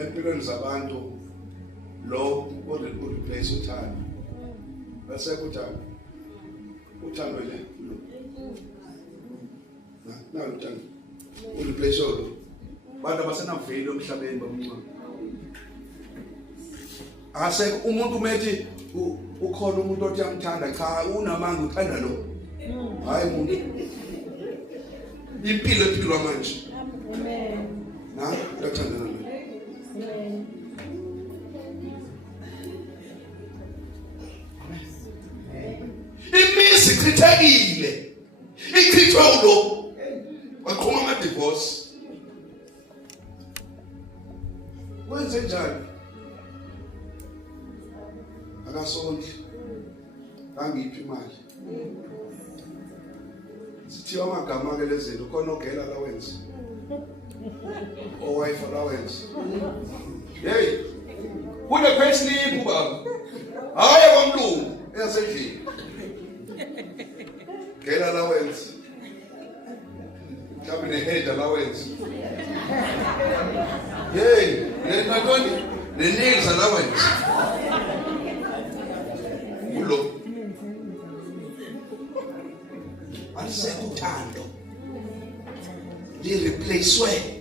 empilweni zabantu lo replace uthando bese kuthando uthando le na uthando replace lo bantu abasenaveli emhlabeni bamncane ase umuntu methi ukhona umuntu othi amthanda cha unamanga uthanda lo hayi umuntu impilo ephilwa manje amen na uyathandana lo imisi ichithekile ichithwe ulo waqhuma ama-divorce wenze njani akasondli angiphi imali sithiwa amagama-ke lezinto khona ogela allowance o-wife allowance hey kune-payslip baba hhayi kwamlungu eyasendlini gela allowance mhlawumbe ne-head allowance hey nantoni ne-nails allowance ulo alisekho uthando li-replacewe